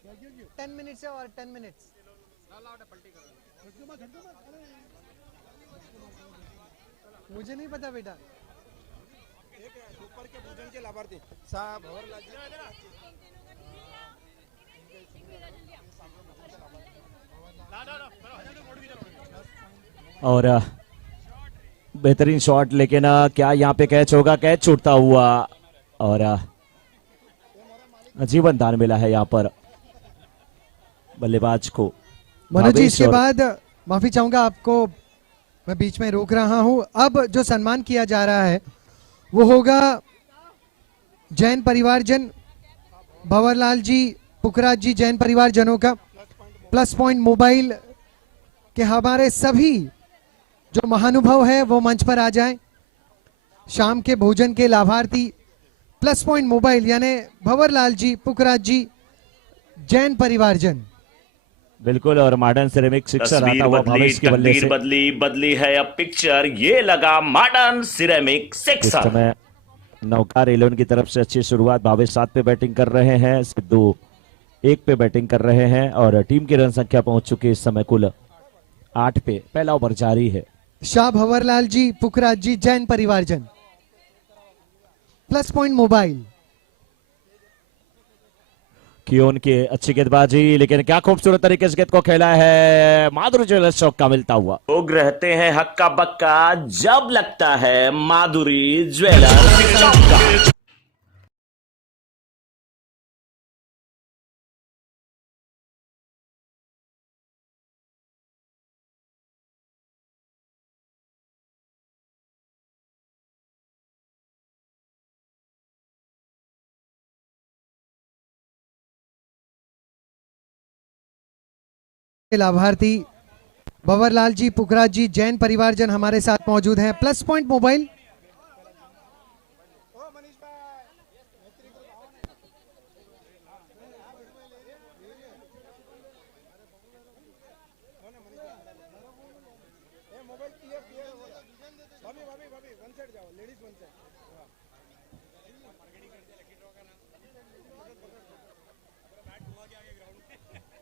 10 minutes है और 10 minutes. मुझे नहीं पता बेटा। ऊपर के भोजन के लाभार्थी साहब और बेहतरीन शॉट, लेकिन क्या यहाँ पे कैच होगा? कैच छूटता हुआ और जीवन दान मिला है यहाँ पर बल्लेबाज को। मनोज जी, इसके बाद माफी चाहूंगा आपको, मैं बीच में रोक रहा हूं। अब जो सम्मान किया जा रहा है वो होगा जैन परिवारजन, भंवरलाल जी, पुखराज जी, जैन परिवारजनों का। प्लस पॉइंट मोबाइल के हमारे सभी जो महानुभव है वो मंच पर आ जाएं। शाम के भोजन के लाभार्थी प्लस पॉइंट मोबाइल यानी भंवरलाल जी, पुखराज जी, जैन परिवारजन। बिल्कुल, और मॉडर्न सिरेमिक सिक्सर आता हुआ बदली, भावेश के बल्ले तकदीर से। बदली है अब पिक्चर, ये लगा मॉडर्न सिरेमिक इस सिक्सर। समय नौकार 11 की तरफ से अच्छी शुरुआत। भावेश 7 पे बैटिंग कर रहे हैं, सिद्धू 1 पे बैटिंग कर रहे हैं और टीम की रन संख्या पहुंच चुकी है इस समय कुल 8 पे। पहला ओवर जारी है। शाह, भंवरलाल जी, पुखराज जी, जैन परिवारजन, प्लस पॉइंट मोबाइल। कियोन की अच्छी गेंदबाजी, लेकिन क्या खूबसूरत तरीके से गेंद को खेला है। माधुरी ज्वेलर्स चौक का मिलता हुआ। लोग रहते हैं हक्का बक्का जब लगता है माधुरी ज्वेलर्स चौका। लाभार्थी भंवरलाल जी, पुखराज जी, जैन परिवारजन हमारे साथ मौजूद हैं। Plus point mobile.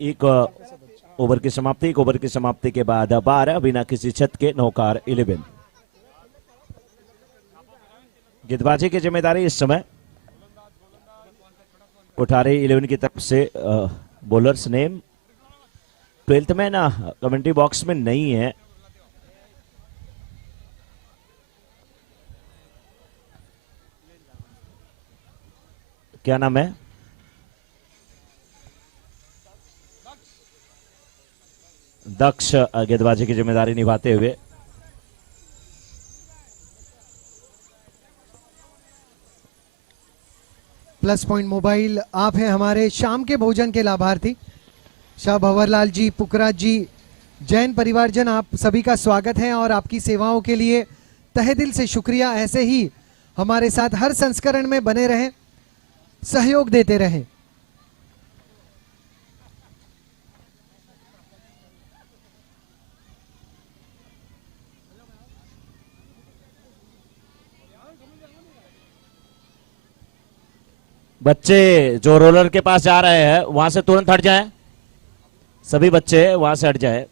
एक ओवर की समाप्ति, एक ओवर की समाप्ति के बाद 12 बिना किसी छत के नौकार 11। गेंदबाजी की जिम्मेदारी इस समय उठा रही 11 की तरफ से बॉलर्स नेम 12th में ना कमेंट्री बॉक्स में नहीं है। क्या नाम है? दक्ष गेंदबाजी की जिम्मेदारी निभाते हुए। प्लस पॉइंट मोबाइल आप हैं हमारे शाम के भोजन के लाभार्थी। शाह, भंवरलाल जी, पुखराज जी, जैन परिवारजन, आप सभी का स्वागत है और आपकी सेवाओं के लिए तहे दिल से शुक्रिया। ऐसे ही हमारे साथ हर संस्करण में बने रहें, सहयोग देते रहें। बच्चे जो रोलर के पास जा रहे हैं वहां से तुरंत हट जाएं। सभी बच्चे वहां से हट जाएं।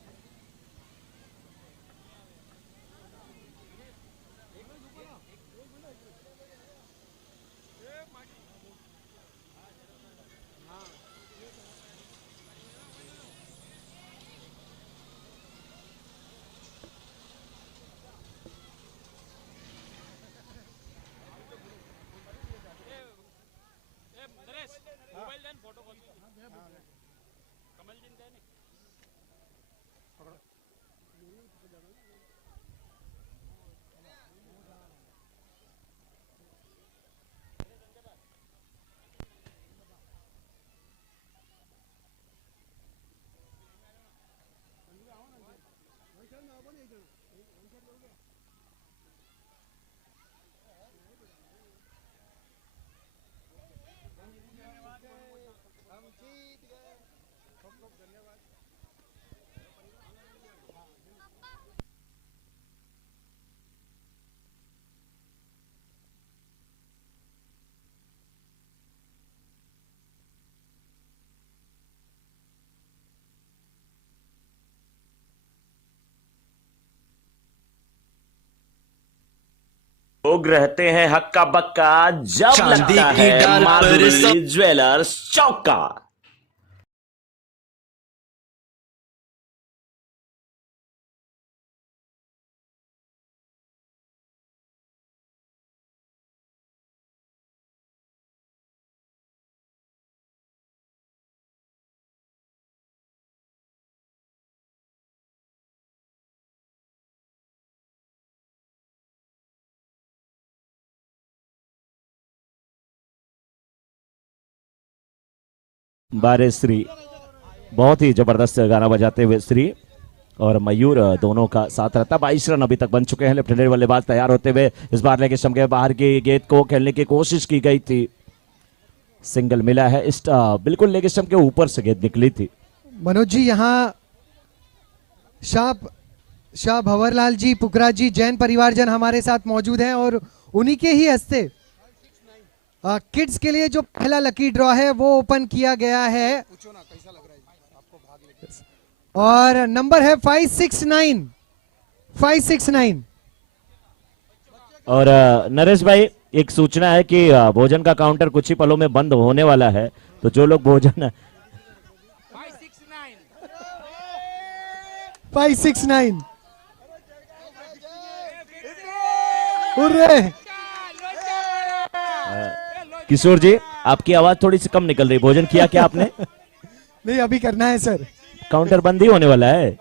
लोग रहते हैं हक्का बक्का जब लगता है माधुरी ज्वेलर्स चौका। बारे श्री बहुत ही जबरदस्त गाना बजाते हुए श्री और मयूर दोनों का साथ रहता। 22 रन अभी तक बन चुके हैं। लेफ्ट हैंडेड बल्लेबाज तैयार होते हुए इस बार लेके स्टंप के बाहर की गेंद को खेलने की कोशिश की गई थी, सिंगल मिला है। बिल्कुल लेके स्टंप के ऊपर से गेंद निकली थी। मनोज जी यहाँ शाह भंवरलाल जी, पुकरा जी, जैन परिवारजन हमारे साथ मौजूद हैं और उन्हीं के ही हस्ते किड्स के लिए जो पहला लकी ड्रॉ है वो ओपन किया गया है और नंबर है 569। और नरेश भाई एक सूचना है कि भोजन का काउंटर कुछ ही पलों में बंद होने वाला है, तो जो लोग भोजन 569 उर्रे। किशोर जी आपकी आवाज थोड़ी सी कम निकल रही, भोजन किया क्या आपने? नहीं अभी करना है सर, काउंटर बंद ही होने वाला है।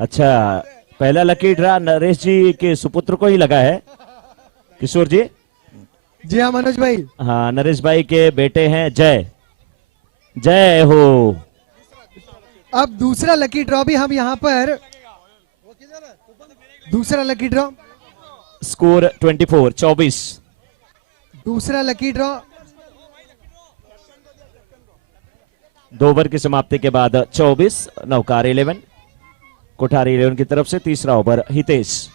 अच्छा, पहला लकी ड्रा नरेश जी के सुपुत्र को ही लगा है। किशोर जी? जी हाँ मनोज भाई। हाँ, नरेश भाई के बेटे हैं जय। जय हो। अब दूसरा लकी ड्रॉ भी हम यहाँ पर, दूसरा लकी ड्रॉ स्कोर 24। दूसरा लकी ड्रॉ 2 ओवर की समाप्ति के बाद 24। नौकार 11, कोठारी 11 की तरफ से तीसरा ओवर हितेश।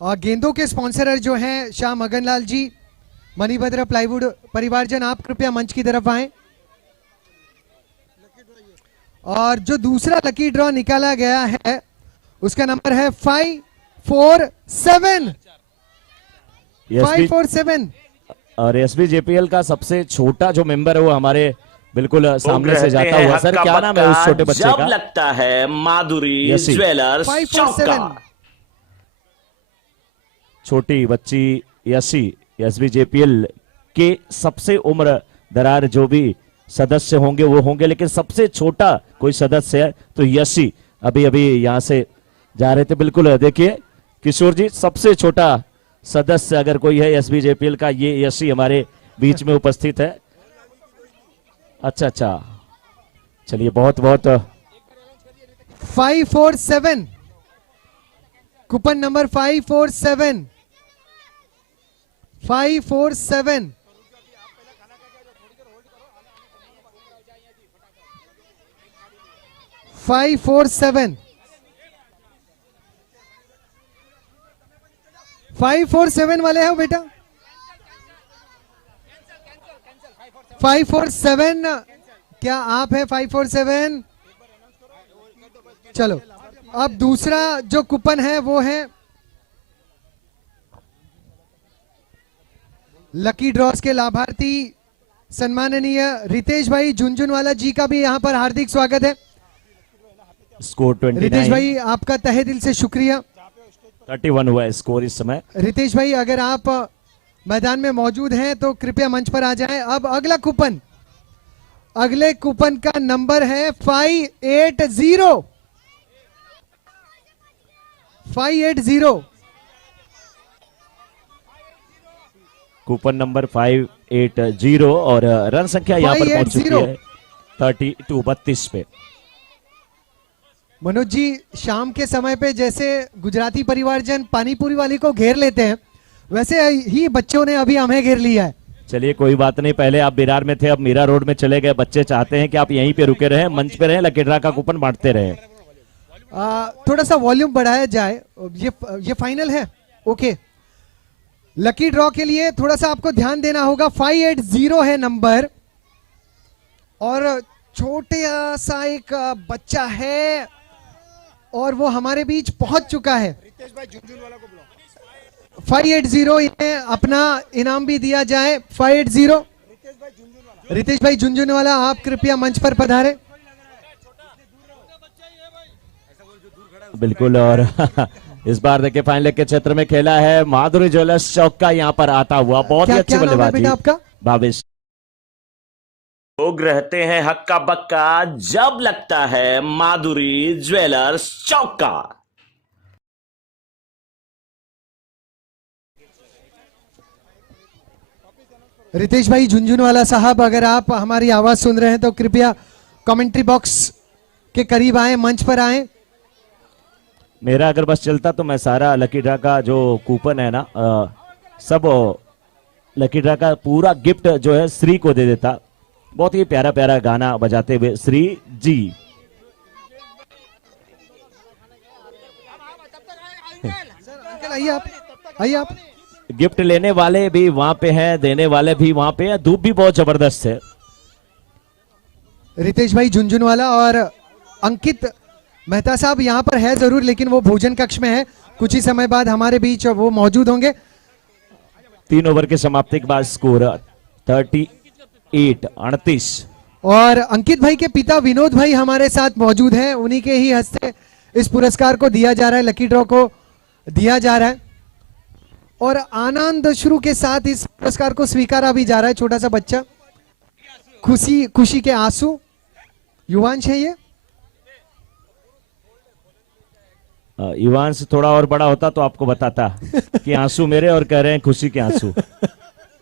और गेंदों के स्पॉन्सरर जो हैं शाह मगनलाल जी, मणिभद्र प्लाईवुड परिवारजन, आप कृपया मंच की तरफ आएं। और जो दूसरा लकी ड्रॉ निकाला गया है उसका नंबर है 547। 547। और एसबीजेपीएल का सबसे छोटा जो मेंबर है वो हमारे बिल्कुल सामने से जाता हुआ। सर क्या नाम है उस छोटे बच्चे जब का? लगता है माधुरी ज्वेलर्स 547। छोटी बच्ची यसी एसबीजेपीएल के सबसे उम्र दरार जो भी सदस्य होंगे वो होंगे, लेकिन सबसे छोटा कोई सदस्य है तो यसी अभी अभी यहां से जा रहे थे। बिल्कुल देखिए किशोर जी, सबसे छोटा सदस्य अगर कोई है एसबीजेपीएल का ये यसी हमारे बीच में उपस्थित है। अच्छा, चलिए बहुत बहुत 547 कूपन नंबर 547। 547 547 547 वाले हैं बेटा? 547 क्या आप है? 547। चलो अब दूसरा जो कूपन है वो है लकी ड्रॉस के लाभार्थी सम्माननीय रितेश भाई झुंझुनवाला जी का भी यहां पर हार्दिक स्वागत है। स्कोर 29। रितेश भाई आपका तहे दिल से शुक्रिया। 31 हुआ है स्कोर इस समय। रितेश भाई अगर आप मैदान में मौजूद हैं तो कृपया मंच पर आ जाएं। अब अगला कूपन, अगले कूपन का नंबर है 580। 580 कूपन नंबर 580 और रन संख्या यहां पर पहुंच चुकी है 32 पे। मनोज जी, शाम के समय पे जैसे गुजराती परिवारजन पानीपुरी वाली को घेर लेते हैं वैसे ही बच्चों ने अभी हमें घेर लिया है। चलिए कोई बात नहीं, पहले आप बिरार में थे, अब मीरा रोड में चले गए। बच्चे चाहते हैं कि आप यहीं पे रुके रहें, मंच पे रहें, लकी ड्रा का कूपन बांटते रहें। थोड़ा सा वॉल्यूम बढ़ाया जाए, ये फाइनल है। ओके, लकी ड्रॉ के लिए थोड़ा सा आपको ध्यान देना होगा। 580 है नंबर, और छोटे सा एक बच्चा है और वो हमारे बीच पहुंच चुका है। रितेश भाई झुनझुनवाला को बुलाओ। 580, इन्हें अपना इनाम भी दिया जाए। 580 रितेश भाई झुनझुनवाला, आप कृपया मंच पर पधारे। बिल्कुल, और इस बार देखिए फाइनल के क्षेत्र में खेला है माधुरी ज्वेलर्स चौक का यहाँ पर आता हुआ। बहुत ही अच्छी क्या नाम है बल्लेबाजी बेटा आपका? भावेश। लोग रहते हैं हक्का बक्का जब लगता है माधुरी ज्वेलर्स चौका। रितेश भाई झुनझुनवाला साहब, अगर आप हमारी आवाज सुन रहे हैं तो कृपया कमेंट्री बॉक्स के करीब आए, मंच पर आए। मेरा अगर बस चलता तो मैं सारा लकी ड्रा का जो कूपन है ना, सब लकी ड्रा का पूरा गिफ्ट जो है श्री को दे देता। बहुत ही प्यारा प्यारा गाना बजाते हुए श्री जी। अंकल आइए आप, आइए आप। गिफ्ट लेने वाले भी वहां पे हैं, देने वाले भी वहां पे हैं। धूप भी बहुत जबरदस्त है। रितेश भाई झुनझुनवाला और अंकित मेहता साहब यहाँ पर है जरूर, लेकिन वो भोजन कक्ष में है। कुछ ही समय बाद हमारे बीच वो मौजूद होंगे। 3 ओवर के समाप्ति के बाद स्कोर 38-38। और अंकित भाई के पिता विनोद भाई हमारे साथ मौजूद हैं। उन्हीं के ही हस्ते इस पुरस्कार को दिया जा रहा है, लकी ड्रॉ को दिया जा रहा है। और आनंद शुरू के साथ इस पुरस्कार को स्वीकारा भी जा रहा है। छोटा सा बच्चा, खुशी के आंसू, युवांश है ये। युवांश थोड़ा और बड़ा होता तो आपको बताता कि आंसू मेरे, और कह रहे हैं खुशी के आंसू।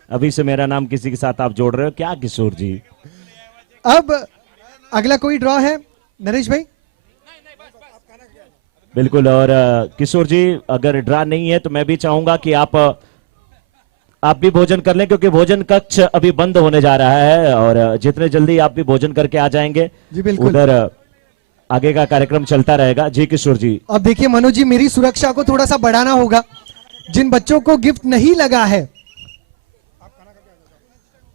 अभी से मेरा नाम किसी के साथ आप जोड़ रहे हो क्या किशोर जी? अब अगला कोई ड्रॉ है नरेश भाई? बिल्कुल, और किशोर जी अगर ड्रा नहीं है तो मैं भी चाहूंगा कि आप भी भोजन कर लें, क्योंकि भोजन कक्ष अभी बंद होने जा रहा है। और जितने जल्दी आप भी भोजन करके आ जाएंगे, जी बिल्कुल, उधर आगे का कार्यक्रम चलता रहेगा। जी किशोर जी। अब देखिए मनोज जी, मेरी सुरक्षा को थोड़ा सा बढ़ाना होगा। जिन बच्चों को गिफ्ट नहीं लगा है,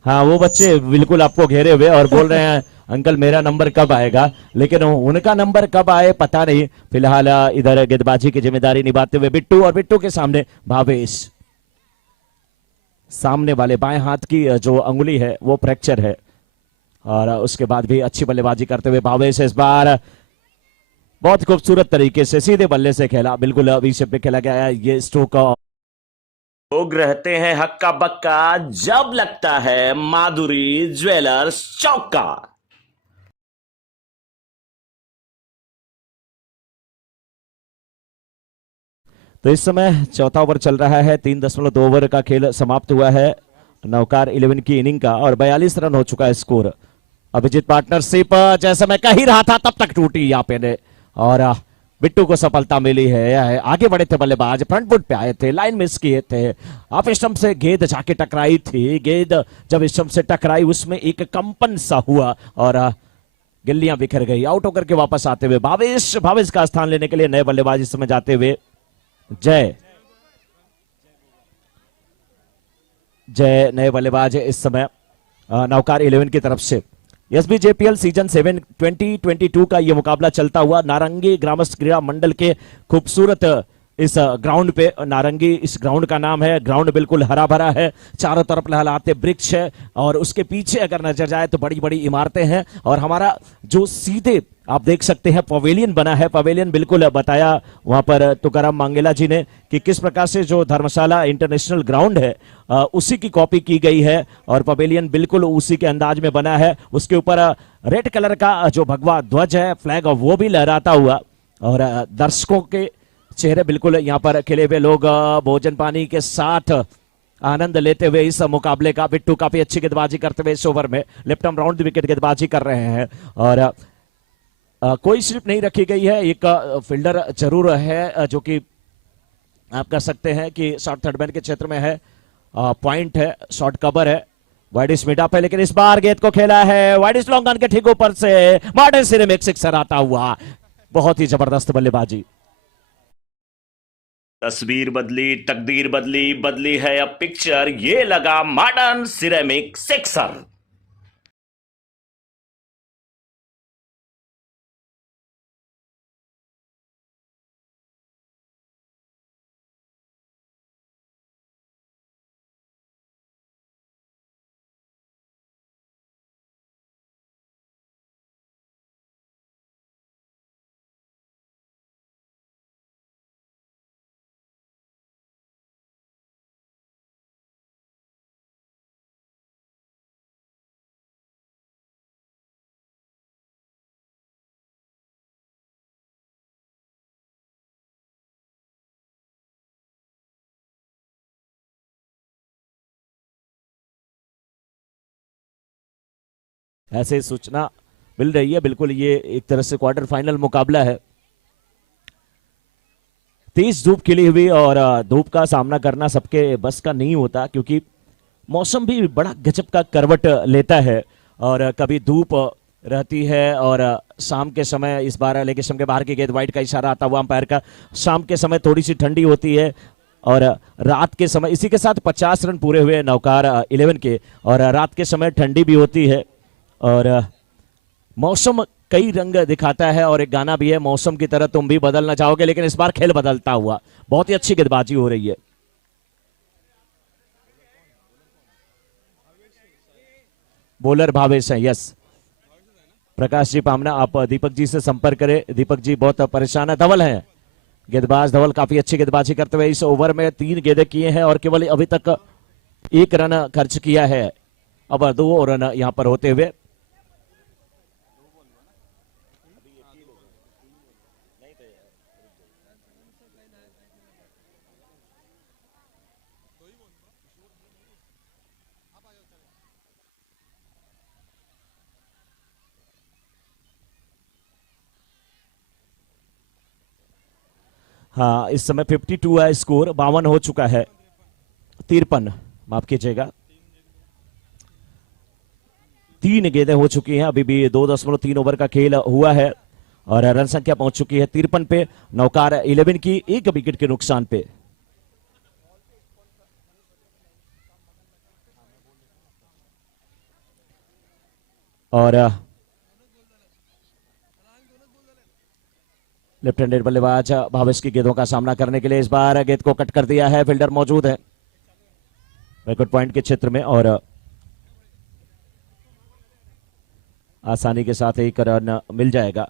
हाँ वो बच्चे बिल्कुल आपको घेरे हुए और बोल रहे हैं अंकल मेरा नंबर कब आएगा, लेकिन उनका नंबर कब आए पता नहीं। फिलहाल इधर गेंदबाजी की जिम्मेदारी निभाते हुए बिट्टू, और बिट्टू के सामने भावेश। सामने वाले बाएं हाथ की जो अंगुली है वो फ्रैक्चर है, और उसके बाद भी अच्छी बल्लेबाजी करते हुए भावेश इस बार बहुत खूबसूरत तरीके से सीधे बल्ले से खेला। बिल्कुल अभी से पे खेला गया है ये स्ट्रोक। लोग रहते हैं हक्का बक्का जब लगता है माधुरी ज्वेलर्स चौका। तो इस समय चौथा ओवर चल रहा है। 3.2 ओवर का खेल समाप्त हुआ है नौकार 11 की इनिंग का, और 42 रन हो चुका है स्कोर। अभिजीत पार्टनरशिप जैसे मैं कह ही रहा था तब तक टूटी यहाँ पे ने, और बिट्टू को सफलता मिली है। आगे बढ़े थे बल्लेबाज, फ्रंट फुट पे आए थे, लाइन मिस किए थे। आप स्टंप से गेंद जाके टकराई थी। गेंद जब स्टंप से टकराई उसमें एक कंपन सा हुआ और गिल्लियां बिखर गई। आउट होकर के वापस आते हुए भावेश का स्थान लेने के लिए नए बल्लेबाज इस समय जाते हुए जय नए बल्लेबाज इस समय नौकार 11 की तरफ से। एसबीजेपीएल सीजन 7 2022 का यह मुकाबला चलता हुआ नारंगी ग्रामस्थ क्रीड़ा मंडल के खूबसूरत इस ग्राउंड पे। नारंगी इस ग्राउंड का नाम है। ग्राउंड बिल्कुल हरा भरा है, चारों तरफ लहलहाते वृक्ष है, और उसके पीछे अगर नजर जाए तो बड़ी बड़ी इमारतें हैं। और हमारा जो सीधे आप देख सकते हैं पवेलियन बना है। पवेलियन बिल्कुल बताया वहां पर तुकाराम मांगेला जी ने कि किस प्रकार से जो धर्मशाला इंटरनेशनल ग्राउंड है उसी की कॉपी की गई है, और पवेलियन बिल्कुल उसी के अंदाज में बना है। उसके ऊपर रेड कलर का जो भगवा ध्वज है, फ्लैग, वो भी लहराता हुआ, और दर्शकों के चेहरे बिल्कुल यहाँ पर खिले हुए। लोग भोजन पानी के साथ आनंद लेते हुए इस मुकाबले का। बिट्टू काफी अच्छी गेंदबाजी करते हुए इस ओवर में लेफ्ट आर्म राउंड विकेट गेंदबाजी कर रहे हैं, और कोई स्लिप नहीं रखी गई है। एक फील्डर जरूर है जो कि आप कह सकते हैं कि शॉर्ट थर्ड मैन के क्षेत्र में है, पॉइंट है, शॉर्ट कवर है। वाइडिस मिड ऑफ है, लेकिन इस बार गेंद को खेला है वाइडिस लॉन्ग ऑन के ठीक ऊपर से मार्टिन सिरे में एक सिक्सर आता हुआ। बहुत ही जबरदस्त बल्लेबाजी। तस्वीर बदली, तकदीर बदली, बदली है अब पिक्चर, ये लगा मॉडर्न सिरेमिक सिक्सर। ऐसे सूचना मिल रही है, बिल्कुल ये एक तरह से क्वार्टर फाइनल मुकाबला है। तेज धूप खिली हुई और धूप का सामना करना सबके बस का नहीं होता, क्योंकि मौसम भी बड़ा गजब का करवट लेता है। और कभी धूप रहती है और शाम के समय, इस बार लेग के बाहर की गेंद, वाइड का इशारा आता हुआ अंपायर का, शाम के समय थोड़ी सी ठंडी होती है और रात के समय, इसी के साथ 50 रन पूरे हुए नौकार 11 के, और रात के समय ठंडी भी होती है और मौसम कई रंग दिखाता है। और एक गाना भी है, मौसम की तरह तुम भी बदलना चाहोगे, लेकिन इस बार खेल बदलता हुआ। बहुत ही अच्छी गेंदबाजी हो रही है। बॉलर भावेश है, यस। प्रकाश जी पामना, आप दीपक जी से संपर्क करें। दीपक जी बहुत परेशान है। धवल है गेंदबाज, धवल काफी अच्छी गेंदबाजी करते हुए इस ओवर में 3 गेंदें किए हैं और केवल अभी तक 1 रन खर्च किया है। अब 2 रन यहां पर होते हुए हाँ, इस समय 52 है स्कोर, 52 हो चुका है। 53, माफ कीजिएगा, 3 गेंदें हो चुकी हैं। अभी भी 2.3 ओवर का खेल हुआ है और रन संख्या पहुंच चुकी है 53 पे, नौकार 11 की 1 विकेट के नुकसान पे। और लेफ्ट हैंडेड बल्लेबाज भावेश की गेंदों का सामना करने के लिए इस बार गेंद को कट कर दिया है। फील्डर मौजूद है बैकवर्ड पॉइंट के क्षेत्र में और आसानी के साथ 1 रन मिल जाएगा।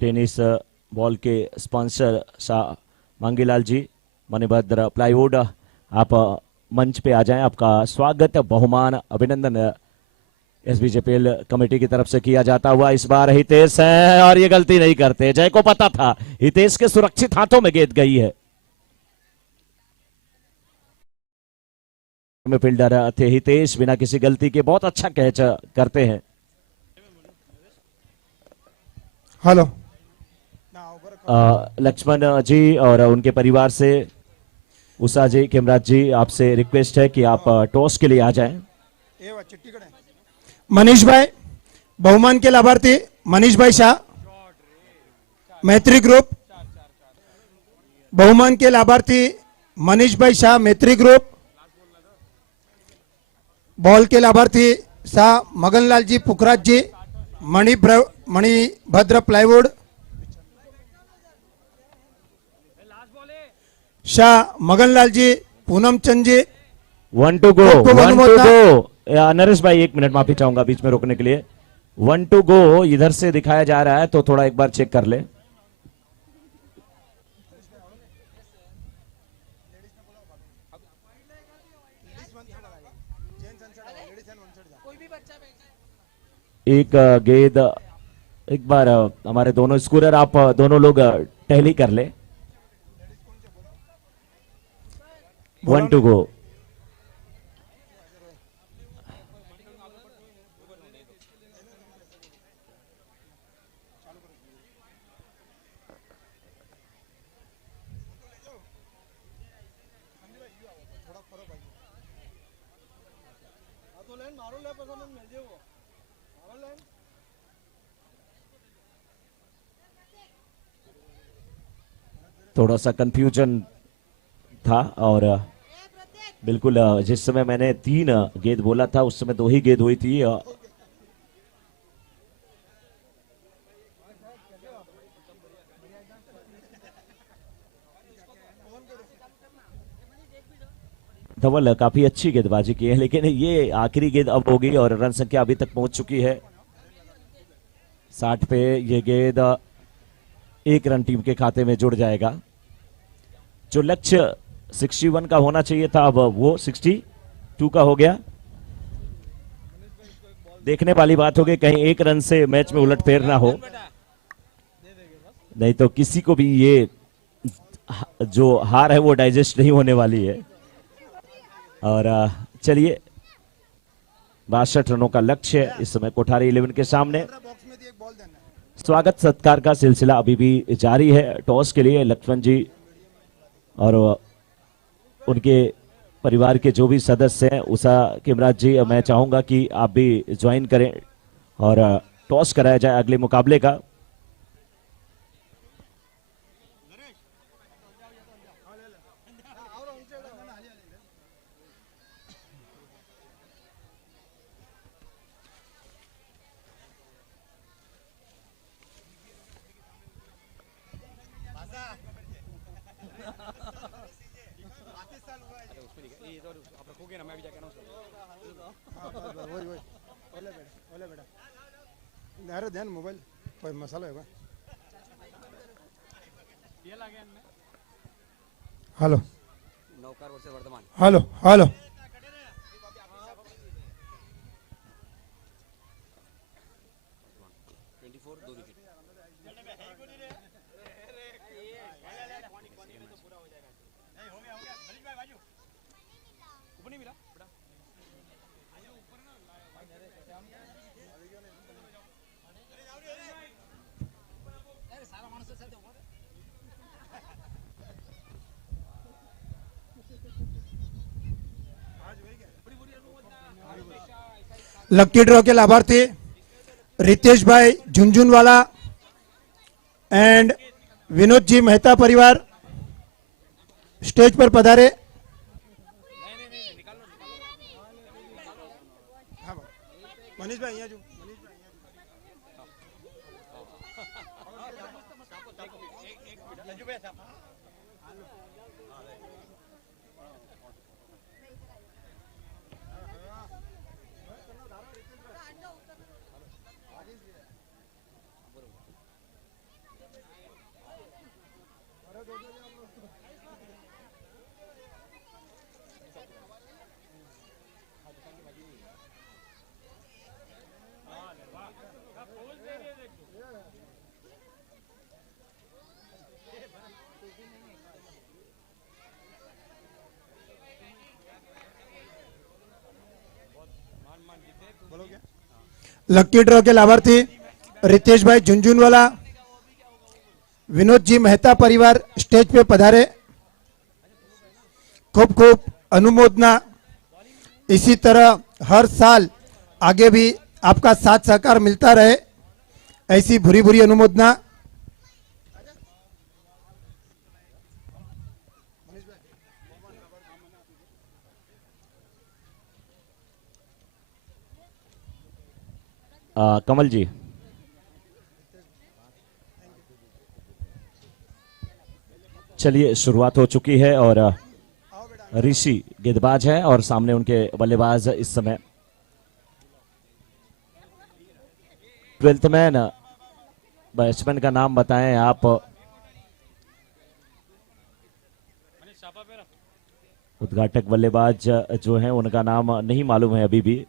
टेनिस बॉल के स्पॉन्सर शाह मांगीलाल जी, मणिभद्र प्लाईवुड, आप मंच पे आ जाएं। आपका स्वागत, बहुमान, अभिनंदन एसबीजेपीएल कमेटी की तरफ से किया जाता हुआ। इस बार हितेश है और ये गलती नहीं करते, जय को पता था हितेश के सुरक्षित हाथों में गेंद गई है। फील्डर थे हितेश, बिना किसी गलती के बहुत अच्छा कैच करते हैं। हेलो लक्ष्मण जी और उनके परिवार से, उषा जी, खेमराज जी, आपसे रिक्वेस्ट है कि आप टॉस के लिए आ जाएं। मनीष भाई, बहुमान के लाभार्थी मनीष भाई शाह, मैत्री ग्रुप। बहुमान के लाभार्थी मनीष भाई शाह, मैत्री ग्रुप। बॉल के लाभार्थी Shah Maganlal ji, Pukhraj ji, Manibhadra plywood. Shah Maganlal ji, Poonam Chand ji. 1 to go, 1 to go। Naresh भाई 1 मिनट माफी चाहूंगा बीच में रोकने के लिए। 1 to go इधर से दिखाया जा रहा है, तो थोड़ा एक बार चेक कर ले। एक गेंद, एक बार हमारे दोनों स्कोरर, आप दोनों लोग टहली कर ले। 1 to go। थोड़ा सा कंफ्यूजन था और बिल्कुल जिस समय मैंने 3 गेंद बोला था उस समय 2 ही गेंद हुई थी। धवल काफी अच्छी गेंदबाजी की है, लेकिन ये आखिरी गेंद अब होगी और रन संख्या अभी तक पहुंच चुकी है 60 पे। ये गेंद 1 रन टीम के खाते में जुड़ जाएगा। जो लक्ष्य 61 का होना चाहिए था अब वो 62 का हो गया। देखने वाली बात होगी कहीं 1 रन से मैच में उलटफेर ना हो, नहीं तो किसी को भी ये जो हार है वो डाइजेस्ट नहीं होने वाली है। और चलिए 62 रनों का लक्ष्य इस समय कोठारी 11 के सामने। स्वागत सत्कार का सिलसिला अभी भी जारी है। टॉस के लिए लक्ष्मण जी और उनके परिवार के जो भी सदस्य हैं, उषा किमराज जी, मैं चाहूंगा कि आप भी ज्वाइन करें और टॉस कराया जाए अगले मुकाबले का। ध्यान मोबाइल कोई मसाला है। Hello hello hello lucky draw के लाभार्थी रितेश भाई झुंझुनवाला एंड विनोद जी मेहता परिवार स्टेज पर पधारे। मनीष भाई यहाँ जो लकी ड्रॉ के लाभार्थी रितेश भाई झुंझुनवाला विनोद जी मेहता परिवार स्टेज पे पधारे। खूब खूब अनुमोदना। इसी तरह हर साल आगे भी आपका साथ सहकार मिलता रहे, ऐसी भूरी भूरी अनुमोदना। कमल जी, चलिए शुरुआत हो चुकी है और ऋषि गेंदबाज है और सामने उनके बल्लेबाज इस समय 12th मैन बैट्समैन का नाम बताएं आप। उद्घाटक बल्लेबाज जो हैं उनका नाम नहीं मालूम है अभी भी।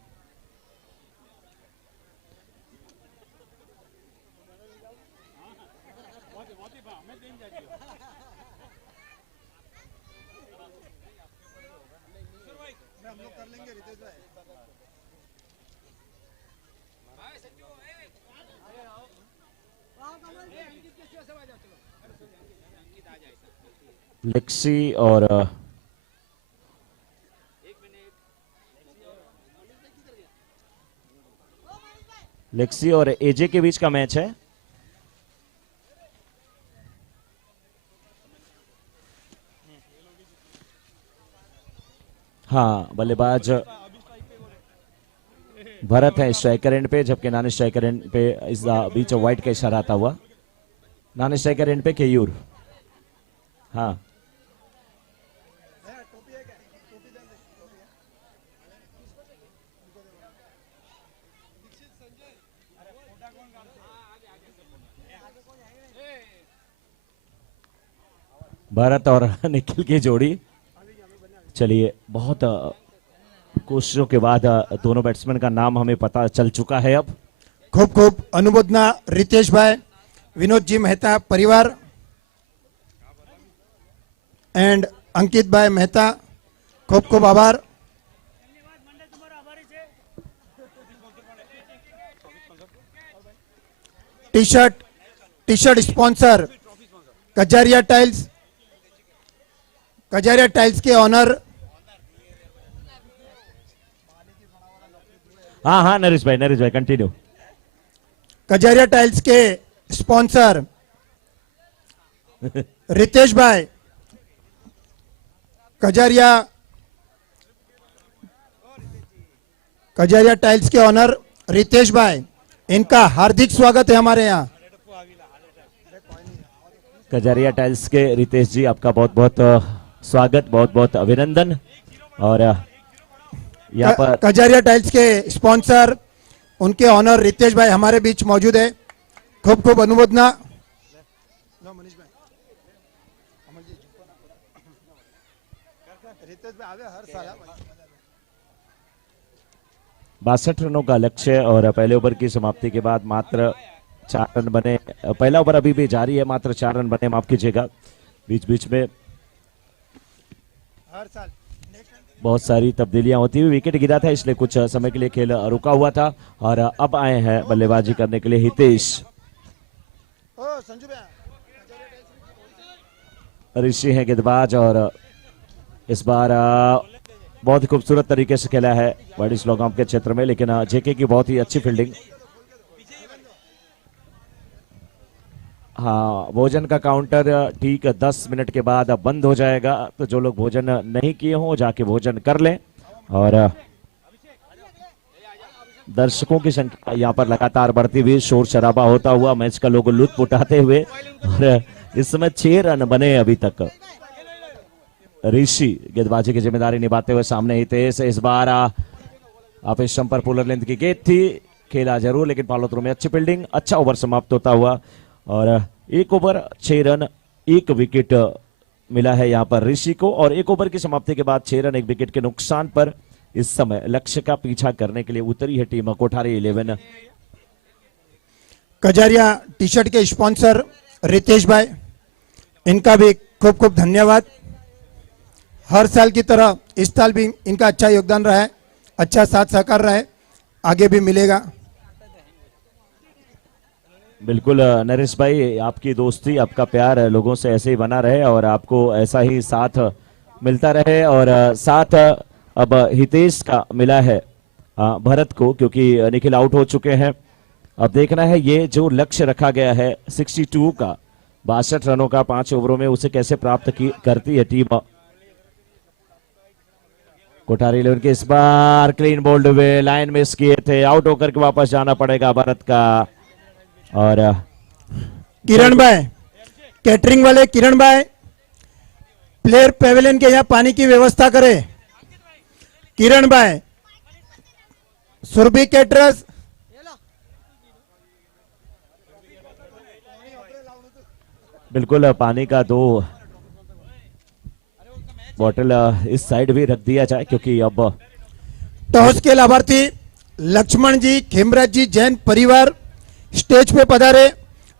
लेक्सी और लेक्सी और एजे के बीच का मैच है। हाँ, बल्लेबाज भरत है स्ट्राइकर एंड पे, जबकि नॉन स्ट्राइकर एंड पे इस बीच व्हाइट का इशारा आता हुआ। नॉन स्ट्राइकर एंड पे केयूर। हाँ, भारत और निखिल की जोड़ी। चलिए, बहुत कोशिशों के बाद दोनों बैट्समैन का नाम हमें पता चल चुका है। अब खूब खूब अनुमोदना रितेश भाई, विनोद जी मेहता परिवार एंड अंकित भाई मेहता, खूब खूब आभार। T shirt sponsor Kajaria tiles के ऑनर। हाँ हाँ, नरेश भाई कंटिन्यू। कजारिया टाइल्स के स्पॉन्सर रितेश भाई, कजारिया टाइल्स के ऑनर रितेश भाई, इनका हार्दिक स्वागत है हमारे यहाँ। कजारिया टाइल्स के रितेश जी, आपका बहुत बहुत स्वागत, बहुत बहुत अभिनंदन। और यहाँ पर कजारिया टाइल्स के स्पॉन्सर, उनके ऑनर रितेश भाई हमारे बीच मौजूद है। खूब खूब अनुमोदना। 62 रनों का लक्ष्य और पहले ओवर की समाप्ति के बाद मात्र 4 रन बने। पहला ओवर अभी भी जारी है, मात्र 4 रन बने, माफ कीजिएगा। बीच बीच में बहुत सारी तब्दीलियां होती हुई विकेट गिरा था, इसलिए कुछ समय के लिए खेल रुका हुआ था। और अब आए हैं बल्लेबाजी करने के लिए हितेश। ऋषि हैं गेंदबाज और इस बार बहुत ही खूबसूरत तरीके से खेला है बड़ी स्लोगाम के क्षेत्र में, लेकिन जेके की बहुत ही अच्छी फील्डिंग। हाँ, भोजन का काउंटर ठीक 10 मिनट के बाद अब बंद हो जाएगा, तो जो लोग भोजन नहीं किए हों जाके भोजन कर लें। और दर्शकों की संख्या यहाँ पर लगातार बढ़ती हुई, शोर शराबा होता हुआ मैच का लोग लुत्फ उठाते हुए। और इस समय 6 रन बने अभी तक। ऋषि गेंदबाजी की जिम्मेदारी निभाते हुए सामने हितेश। इस बार ऑफ स्टंप पुलर लेंथ की गेंद थी, खेला जरूर लेकिन फॉलो थ्रू में अच्छी फील्डिंग। अच्छा ओवर समाप्त होता हुआ और 1 ओवर 6 रन 1 विकेट मिला है यहाँ पर ऋषि को। और 1 ओवर की समाप्ति के बाद 6 रन 1 विकेट के नुकसान पर इस समय लक्ष्य का पीछा करने के लिए उतरी है team Kothari 11। Kajaria T shirt के स्पॉन्सर रितेश भाई, इनका भी खूब खूब धन्यवाद। हर साल की तरह इस साल भी इनका अच्छा योगदान रहा है, अच्छा साथ सहकार रहा है, आगे भी मिलेगा। बिल्कुल नरेश भाई, आपकी दोस्ती आपका प्यार लोगों से ऐसे ही बना रहे और आपको ऐसा ही साथ मिलता रहे। और साथ अब हितेश का मिला है भरत को, क्योंकि निखिल आउट हो चुके हैं। अब देखना है ये जो लक्ष्य रखा गया है 62 का, 62 रनों का 5 ओवरों में, उसे कैसे प्राप्त करती है टीम कोठारी 11 के। इस बार क्लीन बोल्ड हुए, लाइन मिस किए थे, आउट होकर के वापस जाना पड़ेगा भरत का। और किरण भाई, कैटरिंग वाले किरण भाई, प्लेयर पेवेलियन के यहाँ पानी की व्यवस्था करें। किरण भाई, सुरभि कैटरर्स, बिल्कुल पानी का 2 बॉटल इस साइड भी रख दिया जाए, क्योंकि अब टॉस के लाभार्थी लक्ष्मण जी, खेमराज जी, जैन परिवार स्टेज पे पधारे।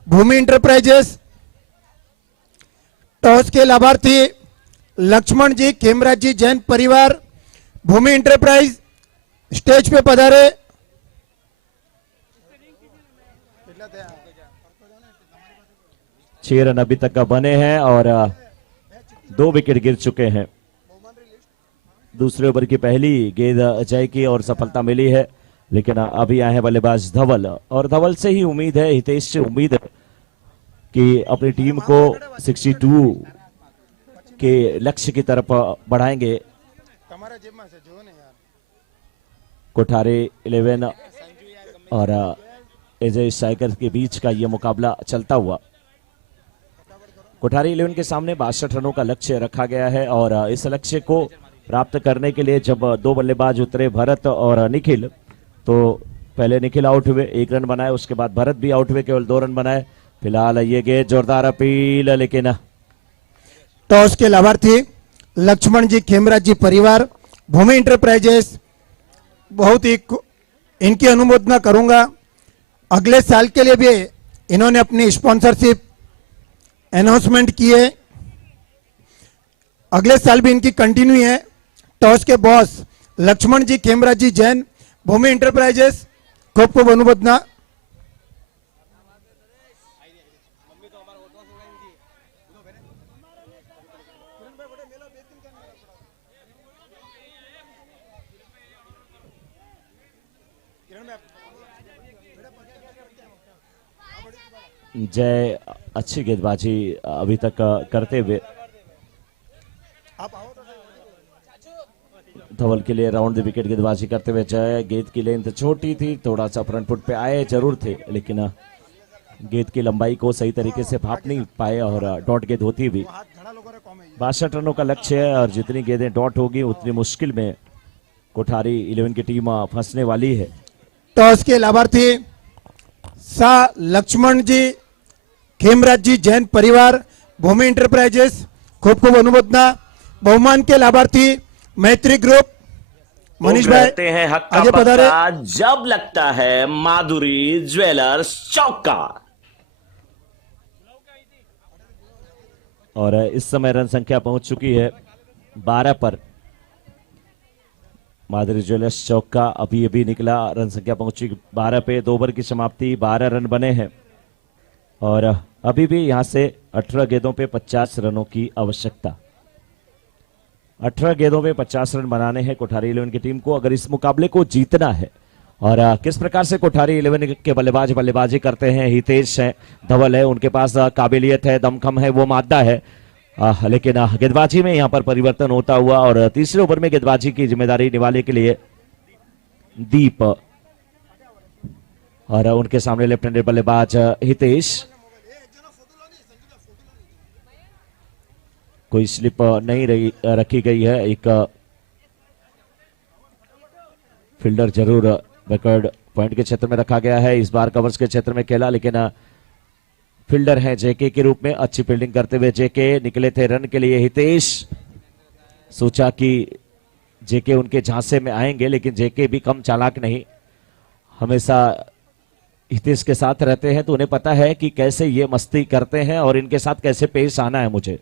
भूमि इंटरप्राइजेस, टॉस के लाभार्थी लक्ष्मण जी, खेमराज जी, जैन परिवार, भूमि इंटरप्राइज स्टेज पे पधारे। छह रन अभी तक का बने हैं और 2 विकेट गिर चुके हैं। दूसरे ओवर की पहली गेंद अजय की और सफलता मिली है। लेकिन अभी आए हैं बल्लेबाज धवल, और धवल से ही उम्मीद है, हितेश से उम्मीद है कि अपनी टीम को 62 के लक्ष्य की तरफ बढ़ाएंगे। कोठारी 11 और एजे साइकर के बीच का यह मुकाबला चलता हुआ। कोठारी 11 के सामने 62 रनों का लक्ष्य रखा गया है, और इस लक्ष्य को प्राप्त करने के लिए जब दो बल्लेबाज उतरे, भरत और निखिल, तो पहले निखिल आउट हुए, 1 रन बनाए, उसके बाद भरत भी आउट हुए, केवल 2 रन बनाए। फिलहाल ये गेंद जोरदार अपील, लेकिन टॉस के लाभार्थी लक्ष्मण जी खेमराज जी परिवार, भूमि इंटरप्राइजेस, बहुत ही इनकी अनुमोदना करूंगा। अगले साल के लिए भी इन्होंने अपनी स्पॉन्सरशिप अनाउंसमेंट की है, अगले साल भी इनकी कंटिन्यू है। टॉस के बॉस लक्ष्मण जी खेमराज जी जैन, भूमि इंटरप्राइजेस, खूब खूब अनुमोदना। जय अच्छी गेंदबाजी अभी तक करते हुए धवल के लिए राउंड द विकेट गेंदबाजी करते हुए जय। गेंद की लेंथ छोटी थी, थोड़ा सा फ्रंट फुट पे आए जरूर थे, लेकिन गेंद की लंबाई को सही तरीके से भाप नहीं पाए और डॉट गेंद होती भी। 62 रनों का लक्ष्य है, और जितनी गेंदें डॉट होगी उतनी मुश्किल में कोठारी 11 की टीम फंसने वाली है। टॉस के लाभार्थी सा लक्ष्मण जी खेमराज जी जैन परिवार, भूमि इंटरप्राइजेस, खूब खूब अनुमोदना। बहुमान के लाभार्थी मैत्री ग्रुप, मनीष भाई रहते हैं हक्का आगे पधारे। बक्का जब लगता है माधुरी ज्वेलर्स चौका। और इस समय रन संख्या पहुंच चुकी है 12 पर। माधुरी ज्वेलर्स चौका अभी अभी निकला, रन संख्या पहुंची 12 पे। 2 ओवर की समाप्ति, 12 रन बने हैं, और अभी भी यहां से 18 गेंदों पे 50 रनों की आवश्यकता। 18 गेंदों पे 50 रन बनाने हैं कोठारी 11 की टीम को, अगर इस मुकाबले को जीतना है। और किस प्रकार से कोठारी 11 के बल्लेबाज बल्लेबाजी करते हैं, हितेश है, धवल है, उनके पास काबिलियत है, दमखम है, वो मादा है, लेकिन गेंदबाजी में यहां पर परिवर्तन होता हुआ, और तीसरे ओवर में गेंदबाजी की जिम्मेदारी निभाने के लिए दीप, और उनके सामने लेफ्ट हैंडेड बल्लेबाज हितेश। कोई स्लिप नहीं रखी गई है, एक फील्डर जरूर बैकवर्ड पॉइंट के क्षेत्र में रखा गया है। इस बार कवर्स के क्षेत्र में खेला, लेकिन फील्डर है जेके के रूप में, अच्छी फील्डिंग करते हुए जेके निकले थे रन के लिए। हितेश सोचा कि जेके उनके झांसे में आएंगे, लेकिन जेके भी कम चालाक नहीं, हमेशा हितेश के साथ रहते हैं, तो उन्हें पता है कि कैसे ये मस्ती करते हैं और इनके साथ कैसे पेश आना है मुझे।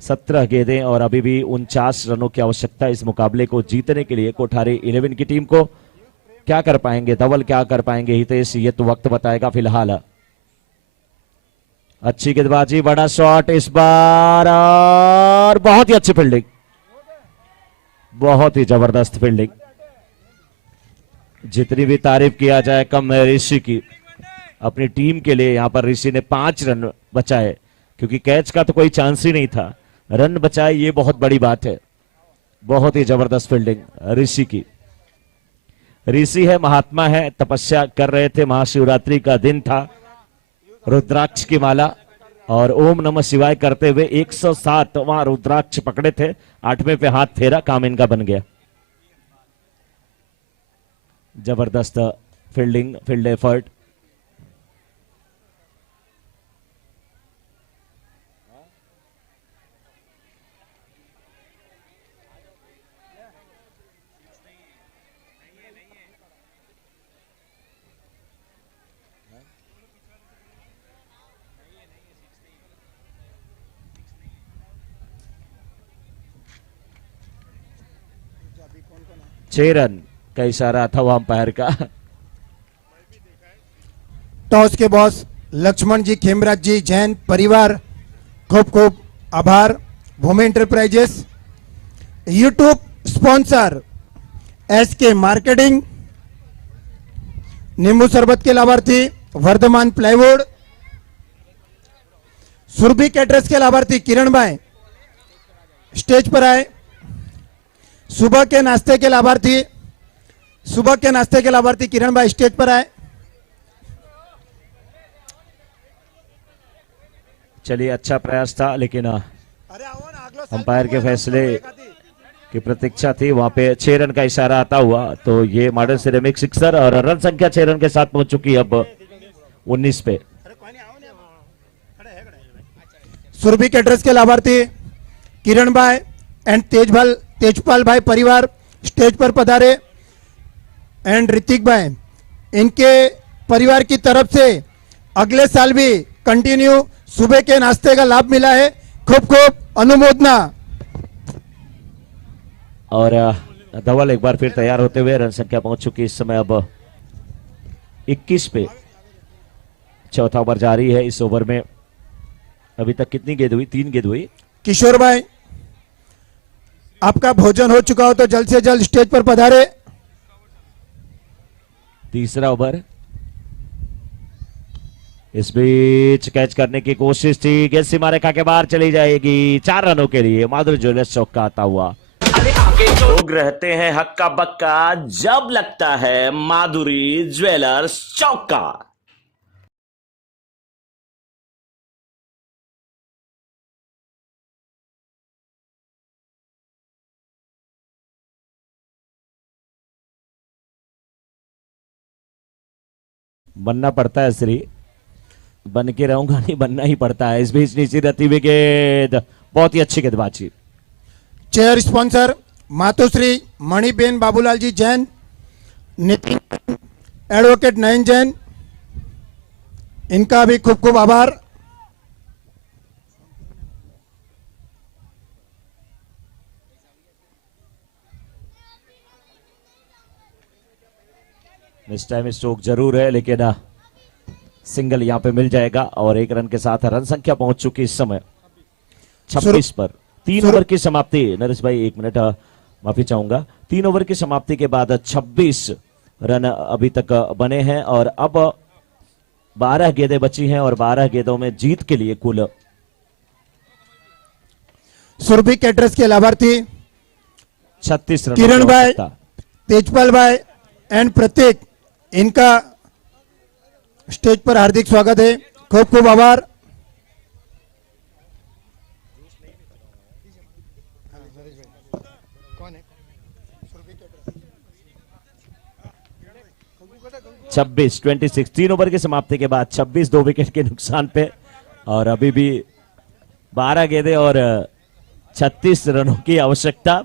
17 गेंदें और अभी भी 49 रनों की आवश्यकता इस मुकाबले को जीतने के लिए कोठारी 11 की टीम को। क्या कर पाएंगे धवल, क्या कर पाएंगे हितेश, ये तो वक्त बताएगा। फिलहाल अच्छी गेंदबाजी, बड़ा शॉट इस बार, और बहुत ही अच्छी फील्डिंग, बहुत ही जबरदस्त फील्डिंग। जितनी भी तारीफ किया जाए कम है ऋषि की। अपनी टीम के लिए यहां पर ऋषि ने 5 रन बचाए, क्योंकि कैच का तो कोई चांस ही नहीं था, रन बचाए ये बहुत बड़ी बात है। बहुत ही जबरदस्त फील्डिंग ऋषि की। ऋषि है, महात्मा है, तपस्या कर रहे थे, महाशिवरात्रि का दिन था, रुद्राक्ष की माला और ओम नमः शिवाय करते हुए 107 वहां रुद्राक्ष पकड़े थे, 8वें पे हाथ फेरा, काम इनका बन गया। जबरदस्त फील्डिंग, फील्ड एफर्ट। छह रन का इशारा था वहां अंपायर का। टॉस के बॉस लक्ष्मण जी खेमराज जी जैन परिवार, खूब खूब आभार। भूमि इंटरप्राइजेस, यूट्यूब स्पॉन्सर एस के मार्केटिंग, नींबू शरबत के लाभार्थी वर्धमान प्लाईवुड, सुरभि कैटरर्स के लाभार्थी किरण भाई स्टेज पर आए। सुबह के नाश्ते के लाभार्थी किरण भाई स्टेज पर आए। चलिए, अच्छा प्रयास था, लेकिन अंपायर के फैसले की प्रतीक्षा थी। वहां पे 6 रन का इशारा आता हुआ तो ये मॉडर्न सिरेमिक सिक्सर, और रन संख्या 6 रन के साथ पहुंच चुकी अब 19 पे। सुरभि कैटरर्स के लाभार्थी किरण भाई एंड तेजपाल भाई परिवार स्टेज पर पधारे। एंड ऋतिक भाई, इनके परिवार की तरफ से अगले साल भी कंटिन्यू सुबह के नाश्ते का लाभ मिला है। खूब खूब अनुमोदना। और धवल एक बार फिर तैयार होते हुए, रन संख्या पहुंच चुकी इस समय अब 21 पे। चौथा ओवर जारी है। इस ओवर में अभी तक कितनी गेंद हुई? 3 गेंद हुई। किशोर भाई, आपका भोजन हो चुका हो तो जल्द से जल्द स्टेज पर पधारे। तीसरा ओवर, इस बीच कैच करने की कोशिश थी, गेंद सीमा रेखा के बाहर चली जाएगी। 4 रनों के लिए माधुरी ज्वेलर्स चौका आता हुआ। लोग रहते हैं हक्का बक्का, जब लगता है माधुरी ज्वेलर्स चौका। बनना पड़ता है श्री, बन के रहूंगा नहीं, बनना ही पड़ता है। इस बीच नीचे रहती हुई गेंद, बहुत ही अच्छी गेंदबाजी। Chair sponsor Matoshree Maniben Babulal ji Jain, Nitin advocate नयन जैन, इनका भी खूब खूब आभार। इस टाइम स्ट्रोक जरूर है, लेकिन सिंगल यहां पे मिल जाएगा और 1 रन के साथ रन संख्या पहुंच चुकी इस समय 26 पर। 3 ओवर की समाप्ति। नरेश भाई 1 मिनट माफी चाहूंगा। 3 ओवर की समाप्ति के बाद 26 रन अभी तक बने हैं और अब 12 गेंदें बची हैं और 12 गेंदों में जीत के लिए कुल सुरभि कैटरर्स के लाभार्थी 36 रन। किरण भाई, तेजपाल भाई एंड प्रतीक, इनका स्टेज पर हार्दिक स्वागत है। खूब खूब आभार। छब्बीस 26 3 ओवर की समाप्ति के बाद 26 2 विकेट के नुकसान पे, और अभी भी 12 गेंदें और 36 रनों की आवश्यकता।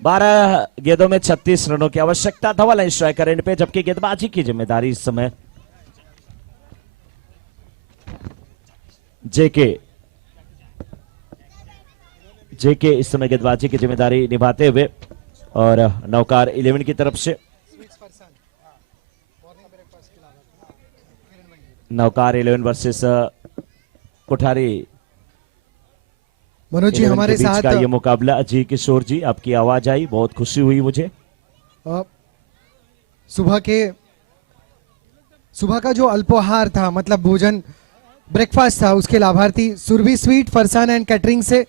12 गेंदों में 36 रनों की आवश्यकता। धवल स्ट्राइकर एंड पे, जबकि गेंदबाजी की जिम्मेदारी इस समय जेके इस समय गेंदबाजी की जिम्मेदारी निभाते हुए, और नौकार 11 की तरफ से नौकार 11 वर्सेस कोठारी मनोज जी हमारे साथ का ये मुकाबला। जी किशोर जी, आपकी आवाज आई, बहुत खुशी हुई मुझे। सुबह का जो अल्पोहार था, मतलब भोजन ब्रेकफास्ट था, उसके लाभार्थी Surabhi sweet Farsan and catering से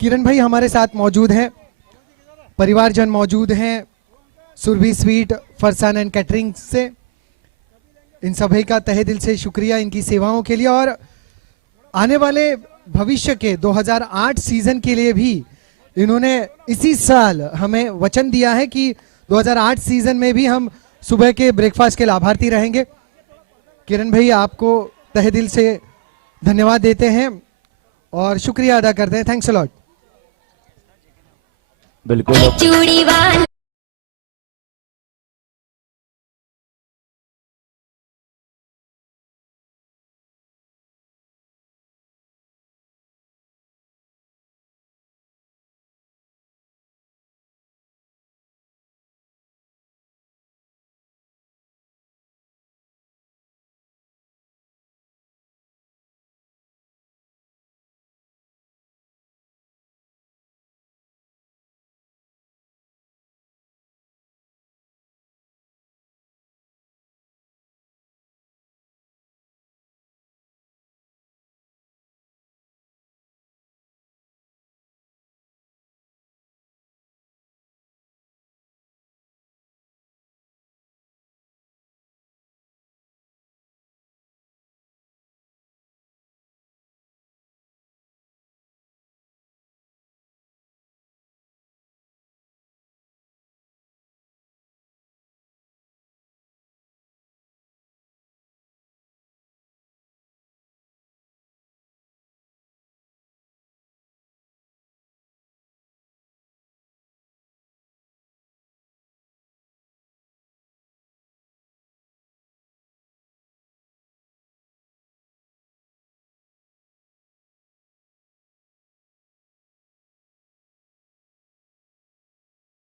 किरण भाई हमारे साथ मौजूद हैं, परिवारजन मौजूद हैं Surabhi sweet Farsan and catering से। इन सभी का तहे दिल से शुक्रिया इनकी सेवाओं के लिए, और आने वाले भविष्य के 2008 सीजन के लिए भी इन्होंने इसी साल हमें वचन दिया है कि 2008 सीजन में भी हम सुबह के ब्रेकफास्ट के लाभार्थी रहेंगे। किरण भाई, आपको तहे दिल से धन्यवाद देते हैं और शुक्रिया अदा करते हैं। Thanks a lot. बिल्कुल।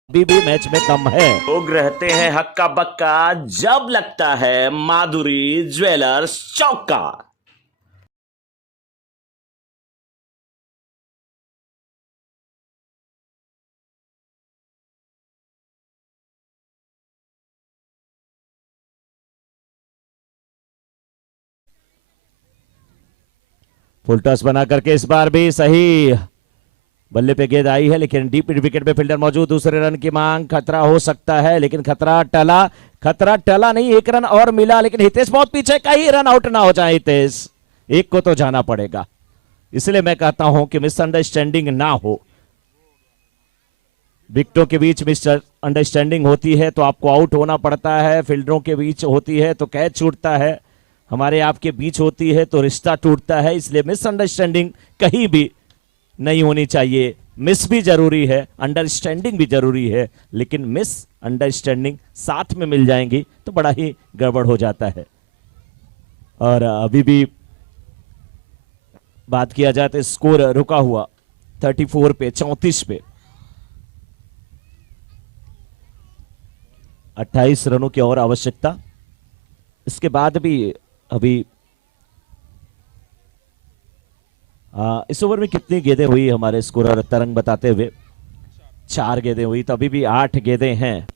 अभी भी मैच में कम है। लोग रहते हैं हक्का बक्का जब लगता है माधुरी ज्वेलर्स चौका। फुल टॉस बना करके इस बार भी सही बल्ले पे गेंद आई है, लेकिन डीप विकेट पे फील्डर मौजूद। दूसरे रन की मांग, खतरा हो सकता है, लेकिन खतरा टला नहीं, एक रन और मिला, लेकिन हितेश बहुत पीछे, कहीं रन आउट ना हो जाए हितेश, एक को तो जाना पड़ेगा। इसलिए मैं कहता हूं कि मिसअंडरस्टैंडिंग ना हो। विकेटों के बीच मिसअंडरस्टैंडिंग होती है तो आपको आउट होना पड़ता है, फील्डरों के बीच होती है तो कैच छूटता है, हमारे आपके बीच होती है तो रिश्ता टूटता है। इसलिए मिसअंडरस्टैंडिंग कहीं भी नहीं होनी चाहिए। मिस भी जरूरी है, अंडरस्टैंडिंग भी जरूरी है, लेकिन मिस अंडरस्टैंडिंग साथ में मिल जाएंगी तो बड़ा ही गड़बड़ हो जाता है। और अभी भी बात किया जाए तो स्कोर रुका हुआ 34 पे 34 पे 28 रनों की और आवश्यकता। इसके बाद भी अभी इस ओवर में कितनी गेंदें हुई हमारे स्कोरर तरंग बताते हुए? 4 गेंदें हुई, तो अभी भी 8 गेंदें हैं।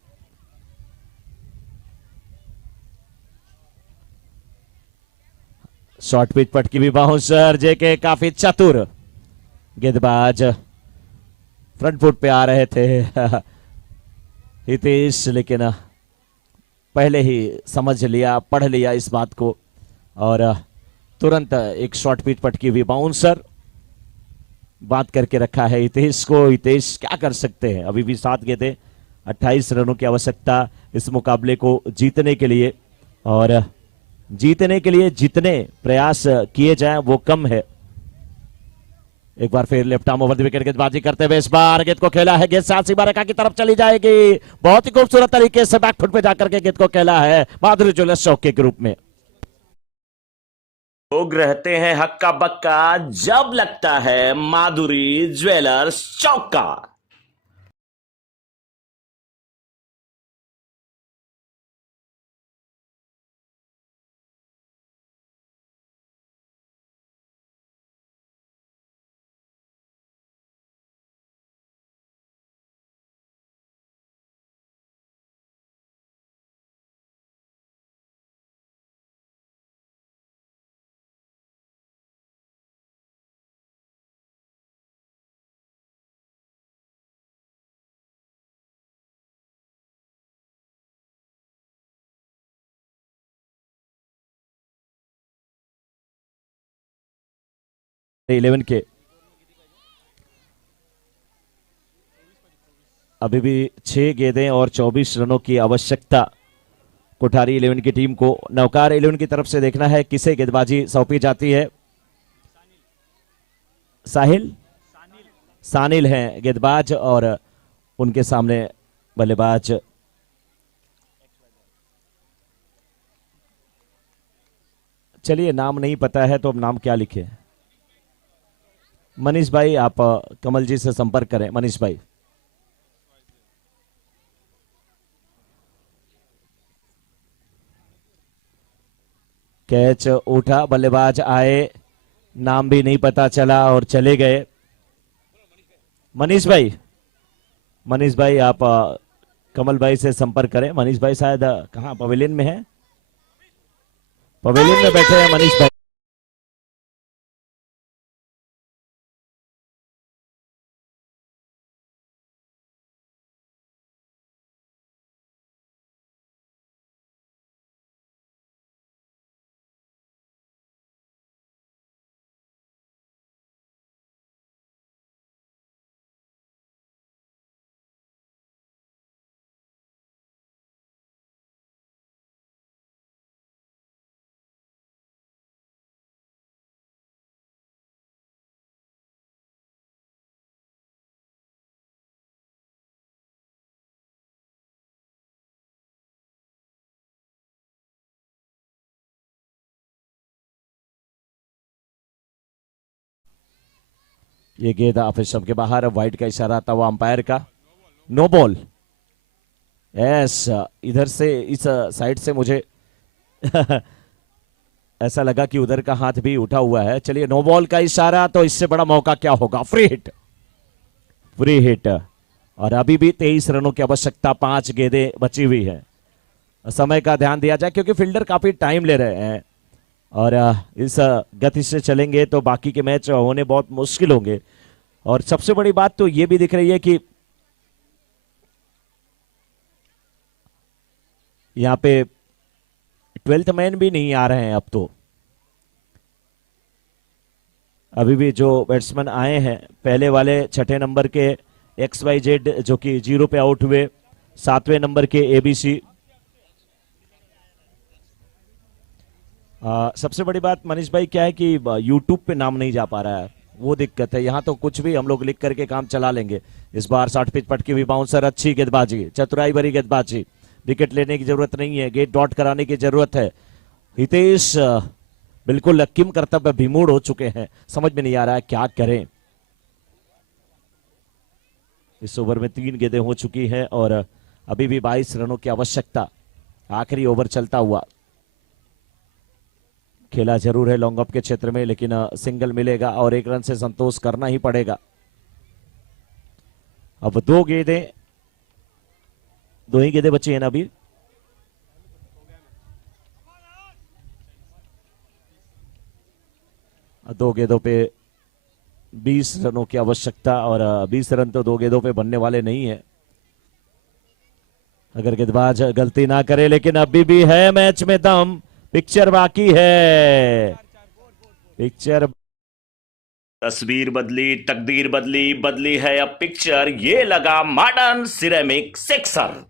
शॉर्ट पिच पटकी भी बाउंसर, जेके काफी चतुर गेंदबाज फ्रंट फुट पे आ रहे थे हितेश, लेकिन पहले ही समझ लिया, पढ़ लिया इस बात को और तुरंत एक शॉर्ट पिच पटकी हुई बाउंसर बात करके रखा है हितेश को। हितेश क्या कर सकते हैं? अभी भी 7 गेंदें, 28 रनों की आवश्यकता इस मुकाबले को जीतने के लिए, और जीतने के लिए जितने प्रयास किए जाएं वो कम है। एक बार फिर left arm over the wicket गेंदबाजी करते हुए इस बार गेंद को खेला है, गेंद सात सीमा रेखा की तरफ चली जाएगी। बहुत ही खूबसूरत तरीके से बैक फुट पे जाकर के गेंद को खेला है माधुरी ज्वेलर्स चौके के रूप में। लोग रहते हैं हक्का बक्का जब लगता है माधुरी ज्वेलर्स चौका। इलेवन के अभी भी 6 गेंदें और 24 रनों की आवश्यकता कोठारी 11 की टीम को। नौकार 11 की तरफ से देखना है किसे गेंदबाजी सौंपी जाती है। सानिल हैं गेंदबाज और उनके सामने बल्लेबाज चलिए नाम नहीं पता है तो अब नाम क्या लिखे? मनीष भाई, आप कमल जी से संपर्क करें। मनीष भाई, कैच उठा, बल्लेबाज आए, नाम भी नहीं पता चला और चले गए। मनीष भाई आप कमल भाई से संपर्क करें। मनीष भाई शायद कहां पवेलियन में है, पवेलियन में बैठे हैं मनीष भाई। ये गेंद ऑफ स्टंप के बाहर, वाइड का इशारा था वो अंपायर का। No ball. यस, इधर से इस साइड से मुझे ऐसा लगा कि उधर का हाथ भी उठा हुआ है। चलिए, नो बॉल का इशारा, तो इससे बड़ा मौका क्या होगा। Free hit, free hit. और अभी भी 23 रनों की आवश्यकता, 5 गेंदें बची हुई है। समय का ध्यान दिया जाए क्योंकि फील्डर काफी टाइम ले रहे हैं और इस गति से चलेंगे तो बाकी के मैच होने बहुत मुश्किल होंगे। और सबसे बड़ी बात तो ये भी दिख रही है कि यहाँ पे 12th मैन भी नहीं आ रहे हैं अब तो। अभी भी जो बैट्समैन आए हैं, पहले वाले 6ठे नंबर के XYZ जो कि 0 पे आउट हुए, 7वें नंबर के ABC। सबसे बड़ी बात मनीष भाई क्या है कि YouTube पे नाम नहीं जा पा रहा है, वो दिक्कत है। यहाँ तो कुछ भी हम लोग लिख करके काम चला लेंगे। इस बार 60 पिच पटकी हुई बाउंसर, अच्छी गेंदबाजी, चतुराई भरी गेंदबाजी। विकेट लेने की जरूरत नहीं है, गेट डॉट कराने की जरूरत है। हितेश बिल्कुल किम कर्तव्य विमूढ़ हो चुके हैं, समझ में नहीं आ रहा है क्या करें। इस ओवर में 3 गेंदें हो चुकी हैं और अभी भी 22 रनों की आवश्यकता। आखिरी ओवर चलता हुआ, खेला जरूर है लॉन्ग ऑफ के क्षेत्र में, लेकिन सिंगल मिलेगा और 1 रन से संतोष करना ही पड़ेगा। अब 2 गेंदें, 2 ही गेंदें बची हैं ना अभी। दो गेंदों पे 20 रनों की आवश्यकता और 20 रन तो 2 गेंदों पे बनने वाले नहीं है अगर गेंदबाज गलती ना करे। लेकिन अभी भी है मैच में दम, पिक्चर बाकी है, पिक्चर। तस्वीर बदली, तकदीर बदली, बदली है अब पिक्चर। ये लगा मॉडर्न सिरेमिक सिक्सर।